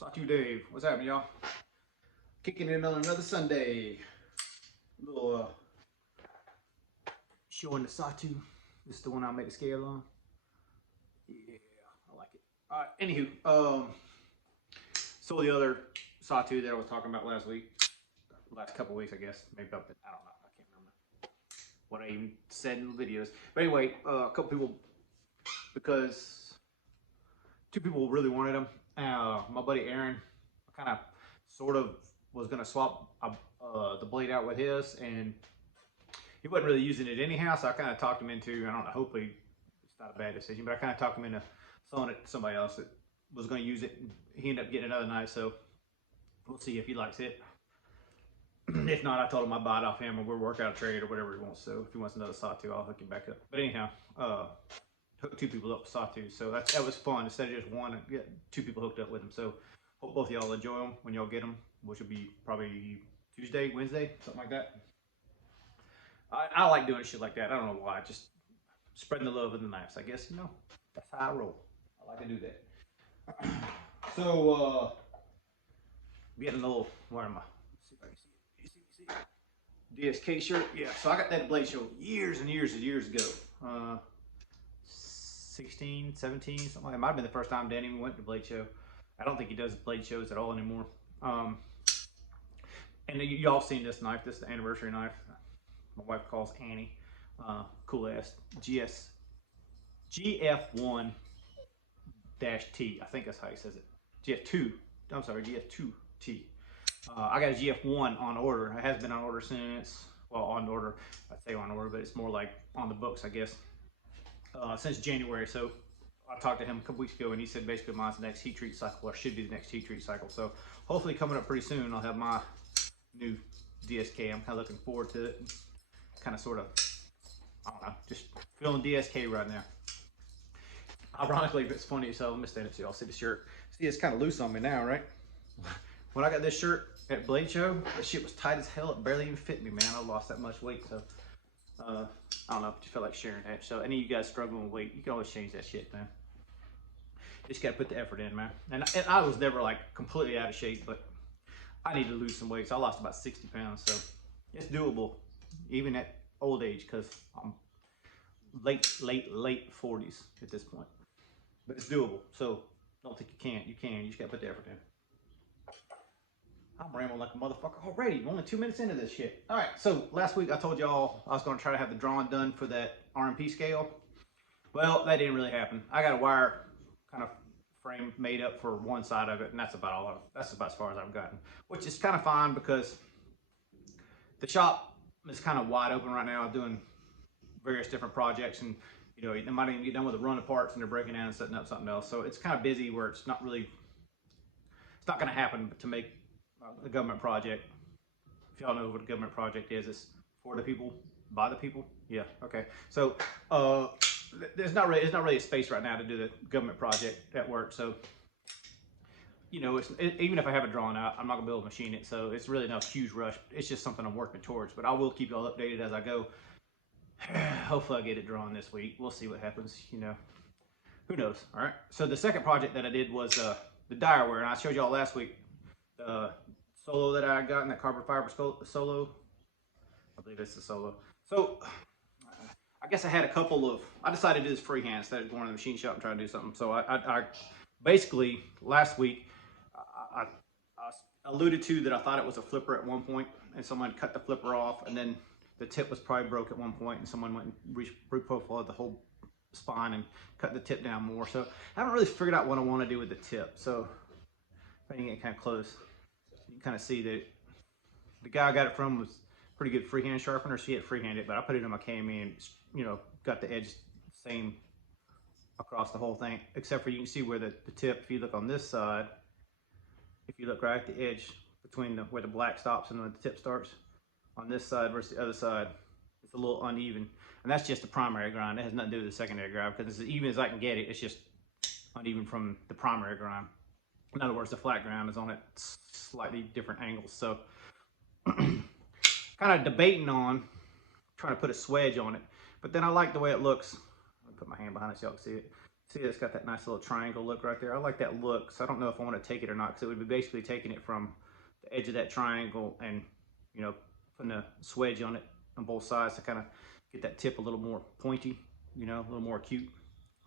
Sawtooth Dave, what's happening, y'all? Kicking in on another Sunday. Little showing the Sawtooth. This is the one I made the scale on. Yeah, I like it. All right, anywho, so the other Sawtooth that I was talking about last week, last couple weeks, I guess, maybe up to, I don't know, I can't remember what I even said in the videos. But anyway, a couple people, because two people really wanted them. My buddy Aaron, kind of, sort of was gonna swap the blade out with his, and he wasn't really using it anyhow. So I kind of talked him into, I don't know, hopefully it's not a bad decision, but I kind of talked him into selling it to somebody else that was going to use it. He ended up getting another knife, so we'll see if he likes it. If not, I told him I'd buy it off him, or we'll work out a trade or whatever he wants. So if he wants another Sawtooth, I'll hook him back up. But anyhow, hooked two people up with Sawtooth, so that was fun. Instead of just one, get two people hooked up with them. So hope both of y'all enjoy them when y'all get them, which will be probably Tuesday, Wednesday, something like that. I like doing shit like that. I don't know why. Just spreading the love of the knives. I guess, that's how I roll. I like to do that. So, getting a little, where am I? Let's see if I can see it. DSK shirt. Yeah, so I got that Blade Show years and years and years ago. 16, 17, something like that. It might have been the first time Dan even went to Blade Show. I don't think he does Blade Shows at all anymore. And y'all seen this knife. This is the anniversary knife. My wife calls Annie. Cool ass GF1-T. I think that's how he says it. GF2. I'm sorry, GF2T. I got a GF1 on order. It has been on order since, well, on order. I say on order, but it's more like on the books, I guess, since January. So I talked to him a couple weeks ago, and he said basically mine's the next heat treat cycle, or should be the next heat treat cycle. So hopefully coming up pretty soon, I'll have my new DSK. I'm kind of looking forward to it. Kind of, sort of, I don't know, just feeling DSK right now. Ironically, it's funny, so let me stand it so y'all see the shirt. See, it's kind of loose on me now, right? When I got this shirt at Blade Show, the shit was tight as hell. It barely even fit me, man. I lost that much weight, so I don't know if you feel like sharing that. So any of you guys struggling with weight, you can always change that shit, man. Just gotta put the effort in, man. And I was never like completely out of shape, but I need to lose some weight, so I lost about 60 pounds. So it's doable, even at old age, because I'm late 40s at this point. But it's doable, so don't think you can't. You can. You just gotta put the effort in. I'm rambling like a motherfucker already. Only 2 minutes into this shit. All right, so last week I told y'all I was gonna try to have the drawing done for that RMP scale. Well, that didn't really happen. I got a wire kind of frame made up for one side of it, and that's about that's about as far as I've gotten, which is kind of fine because the shop is kind of wide open right now. I'm doing various different projects, and they might even get done with the run of parts, and they're breaking down and setting up something else. So it's kind of busy where it's not going to happen to make a government project. If y'all know what a government project is, it's for the people, by the people. Yeah, okay. So there's not really a space right now to do the government project at work. So even if I have it drawn out, I'm not gonna be able to machine it. So it's really not a huge rush. It's just something I'm working towards. But I will keep y'all updated as I go. Hopefully I get it drawn this week. We'll see what happens. Who knows? All right. So the second project that I did was the dire wear, and I showed y'all last week the solo that I got in that carbon fiber solo. I believe it's the solo. So I guess I had a couple of. I decided to do this freehand instead of going to the machine shop and trying to do something. So I basically last week I alluded to that I thought it was a flipper at one point, and someone cut the flipper off, and then the tip was probably broke at one point, and someone went and reprofiled the whole spine and cut the tip down more. So I haven't really figured out what I want to do with the tip. So if I can get kind of close, you can kind of see that the guy I got it from was pretty good freehand sharpener. She had freehanded, but I put it in my KME and got the edge same across the whole thing, except for you can see where the tip, if you look on this side, if you look right at the edge between where the black stops and where the tip starts, on this side versus the other side, it's a little uneven. And that's just the primary grind. It has nothing to do with the secondary grind, because it's as even as I can get it. It's just uneven from the primary grind. In other words, the flat ground is on at slightly different angles. So kind of debating on trying to put a swedge on it, but then I like the way it looks. I'll put my hand behind it so y'all can see it. See, it's got that nice little triangle look right there. I like that look, so I don't know if I want to take it or not, because it would be basically taking it from the edge of that triangle and, you know, putting a swedge on it on both sides to kind of get that tip a little more pointy, you know, a little more acute.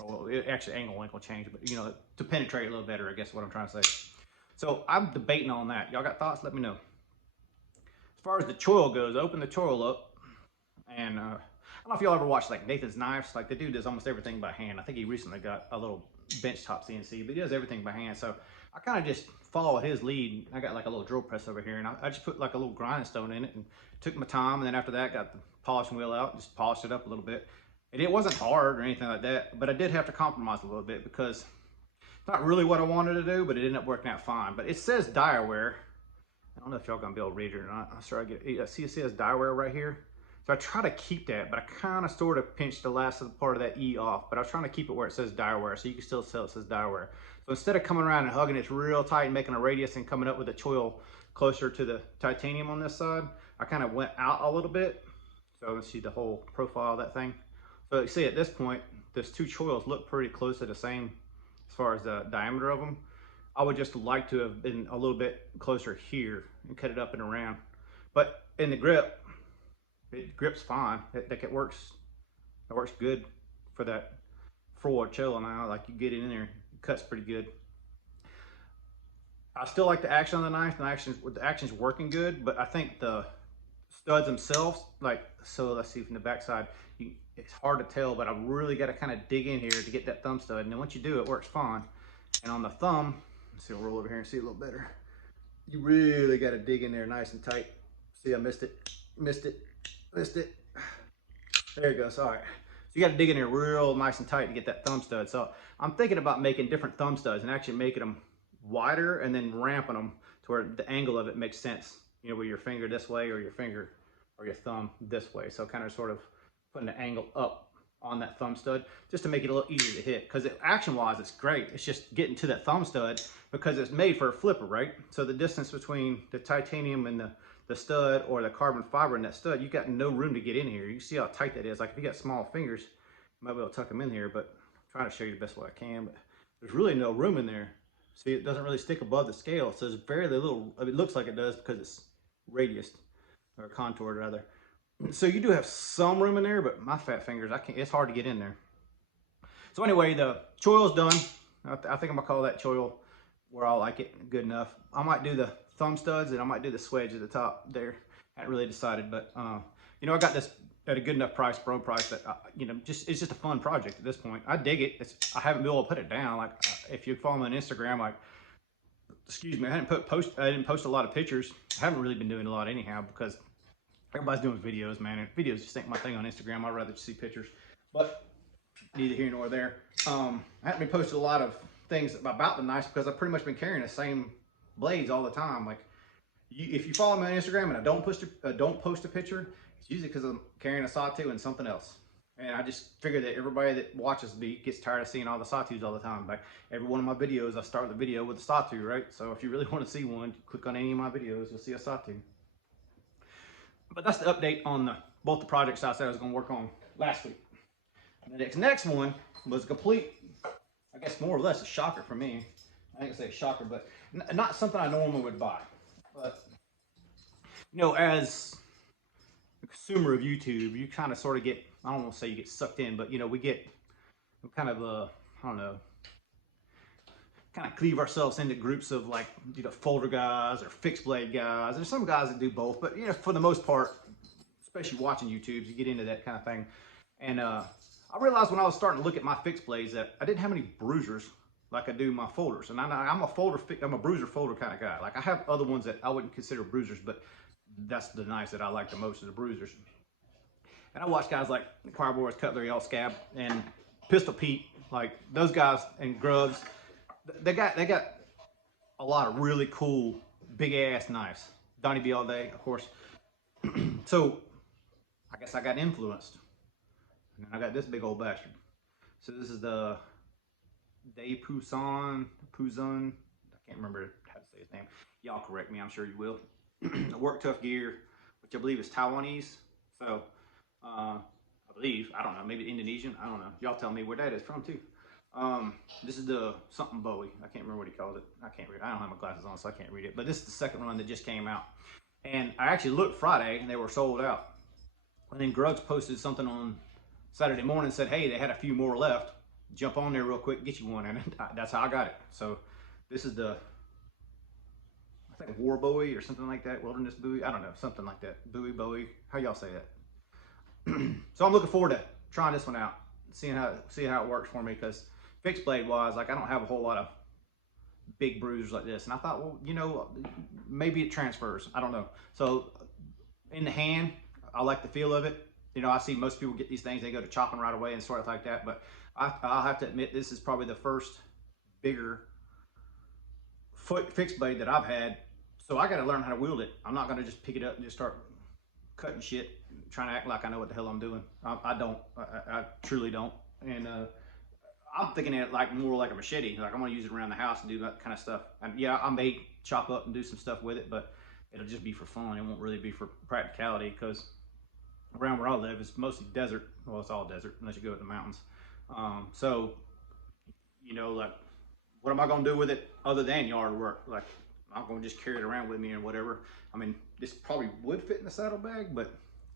Well, actually, angle ain't gonna change, but, you know, to penetrate a little better, I guess is what I'm trying to say. So I'm debating on that. Y'all got thoughts? Let me know. As far as the choil goes, open the choil up, and I don't know if y'all ever watched like Nathan's Knives. Like, the dude does almost everything by hand. I think he recently got a little benchtop CNC, but he does everything by hand. So I kind of just follow his lead. I got like a little drill press over here, and I just put like a little grinding stone in it and took my time. And then after that, got the polishing wheel out, just polished it up a little bit. And it wasn't hard or anything like that, but I did have to compromise a little bit because it's not really what I wanted to do, but it ended up working out fine. But it says Dierware. I don't know if y'all gonna be able to read it or not. I'm sorry, see it says Dierware right here. So I try to keep that, but I kind of sort of pinched the last part of that E off, but I was trying to keep it where it says Dierware, so you can still tell it says Dierware. So instead of coming around and hugging it real tight and making a radius and coming up with a choil closer to the titanium on this side, I kind of went out a little bit. So let's see the whole profile of that thing. So you see at this point, those two choils look pretty close to the same as far as the diameter of them. I would just like to have been a little bit closer here and cut it up and around. But in the grip, it grips fine. It works good for that forward choil now. Like, you get it in there, it cuts pretty good. I still like the action on the knife. The action's working good, but I think the studs themselves, like, so let's see from the backside, it's hard to tell, but I really got to kind of dig in here to get that thumb stud. And then once you do, it works fine. And on the thumb, let's see, I'll roll over here and see a little better. You really got to dig in there nice and tight. See, I missed it. There it goes. All right. So you got to dig in there real nice and tight to get that thumb stud. So I'm thinking about making different thumb studs and actually making them wider and then ramping them to where the angle of it makes sense. You know, with your finger this way or your finger or your thumb this way. So kind of sort of putting the angle up on that thumb stud just to make it a little easier to hit. Because action-wise, it's great. It's just getting to that thumb stud because it's made for a flipper, right? So the distance between the titanium and the stud or the carbon fiber in that stud, you got no room to get in here. You see how tight that is. Like, if you got small fingers, you might be able to tuck them in here, but I'm trying to show you the best way I can. But there's really no room in there. See, it doesn't really stick above the scale, so there's very little. I mean, it looks like it does because it's radiused or contoured rather. So you do have some room in there, but my fat fingers, I can't. It's hard to get in there. So anyway, the choil's done. I think I'm gonna call that choil where I like it good enough. I might do the thumb studs and I might do the swedge at the top there. I haven't really decided, but you know, I got this at a good enough price, pro price, that you know, it's just a fun project at this point. I dig it. I haven't been able to put it down. Like, if you follow me on Instagram, like, excuse me, I didn't post a lot of pictures. I haven't really been doing a lot anyhow because everybody's doing videos, man. And videos just ain't my thing on Instagram. I'd rather just see pictures. But neither here nor there. I haven't been posting a lot of things about the knives because I've pretty much been carrying the same blades all the time. Like, if you follow me on Instagram and I don't post a picture, it's usually because I'm carrying a Sawtooth and something else. And I just figure that everybody that watches me gets tired of seeing all the Sawtooths all the time. Like, every one of my videos, I start the video with a Sawtooth, right? So if you really want to see one, click on any of my videos, you'll see a Sawtooth. But that's the update on both the projects I said I was going to work on last week. And the next one was a complete, I guess more or less a shocker for me. I ain't gonna say a shocker, but not something I normally would buy. But, you know, as a consumer of YouTube, you kind of sort of get, I don't want to say you get sucked in, but, you know, we get kind of, I don't know, kind of cleave ourselves into groups of, like, you know, folder guys or fixed blade guys. There's some guys that do both, but, you know, for the most part, especially watching YouTubes, you get into that kind of thing. And I realized when I was starting to look at my fixed blades that I didn't have any bruisers like I do my folders. And I'm a bruiser folder kind of guy. Like, I have other ones that I wouldn't consider bruisers, but that's the knives that I like the most, is the bruisers. And I watch guys like Carboys, Cutlery, All Scab, and Pistol Pete, like those guys, and Grubbs. They got a lot of really cool big ass knives. Donnie B all day, of course. So I guess I got influenced. And I got this big old bastard. So this is the De Puzon. I can't remember how to say his name. Y'all correct me, I'm sure you will. Work Tough Gear, which I believe is Taiwanese. So I believe, I don't know, maybe Indonesian, I don't know. Y'all tell me where that is from too. This is the something Bowie. I can't remember what he called it. I can't read it. I don't have my glasses on, so I can't read it. But this is the second run that just came out. And I actually looked Friday, and they were sold out. And then Grugs posted something on Saturday morning and said, hey, they had a few more left. Jump on there real quick, get you one. And that's how I got it. So this is the, I think, War Bowie or something like that. Wilderness Bowie. I don't know. Something like that. Bowie. How y'all say that? So I'm looking forward to trying this one out. Seeing how it works for me, because fixed blade wise, like, I don't have a whole lot of big bruisers like this, and I thought, well, you know, maybe it transfers. I don't know. So in the hand, I like the feel of it. You know, I see most people get these things, they go to chopping right away and sort like that. But I'll have to admit, this is probably the first bigger fixed blade that I've had. So I got to learn how to wield it. I'm not going to just pick it up and just start cutting shit, trying to act like I know what the hell I'm doing. I don't. I truly don't. And I'm thinking it like more like a machete. Like, I'm gonna use it around the house and do that kind of stuff. And yeah, I may chop up and do some stuff with it, but it'll just be for fun. It won't really be for practicality, because around where I live is mostly desert. Well, it's all desert unless you go to the mountains. So, you know, like, what am I gonna do with it other than yard work? Like, I'm gonna just carry it around with me or whatever. I mean, this probably would fit in the saddlebag, but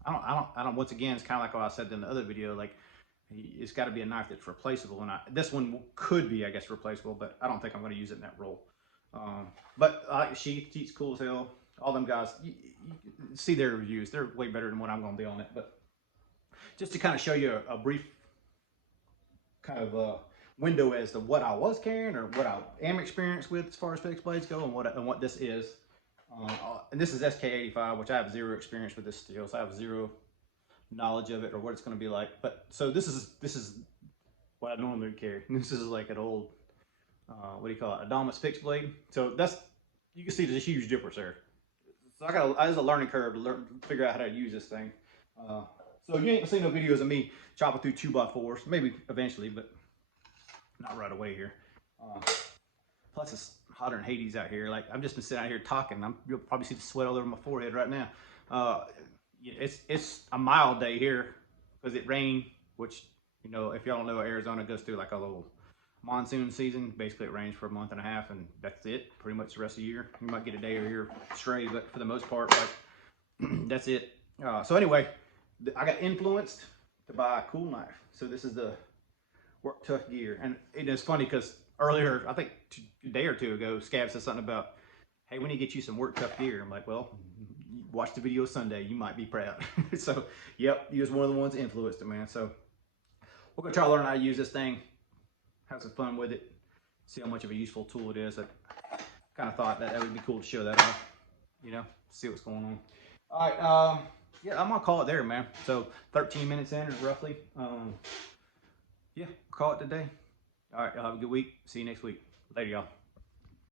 I don't. Once again, it's kind of like what I said in the other video. Like, it's got to be a knife that's replaceable, and this one could be, I guess, replaceable, but I don't think I'm going to use it in that role. But I like the sheath. Sheath's cool as hell. All them guys, you see their reviews. They're way better than what I'm going to be on it. But just to kind of show you a brief kind of window as to what I was carrying, or what I am experienced with as far as fixed blades go, and what this is. And this is SK85, which I have zero experience with this steel, so I have zero knowledge of it or what it's going to be like. But so this is what I normally carry. This is like an old what do you call it, Adamas fixed blade. So that's, you can see there's a huge difference there. So there's a learning curve to figure out how to use this thing. So you ain't seen no videos of me chopping through 2x4s, maybe eventually, but not right away here. Plus it's hotter than Hades out here. Like, I've just been sitting out here talking. You'll probably see the sweat all over my forehead right now. It's a mild day here because it rained, which, you know, if y'all don't know, Arizona goes through like a little monsoon season. Basically, it rains for a month and a half, and that's it. Pretty much the rest of the year. You might get a day or here stray, but for the most part, like, that's it. So anyway, I got influenced to buy a cool knife. So this is the Work Tough Gear, and it's funny because earlier, I think a day or two ago, Scab said something about, hey, we need to get you some Work Tough Gear. I'm like, well, watch the video Sunday, you might be proud. So yep, he was one of the ones that influenced it, man. So we're gonna try to learn how to use this thing, have some fun with it, see how much of a useful tool it is. I kind of thought that would be cool to show that off, you know, see what's going on. All right, yeah, I'm gonna call it there, man. So 13 minutes in, roughly. Yeah, call it today. All right, y'all have a good week. See you next week. Later, y'all.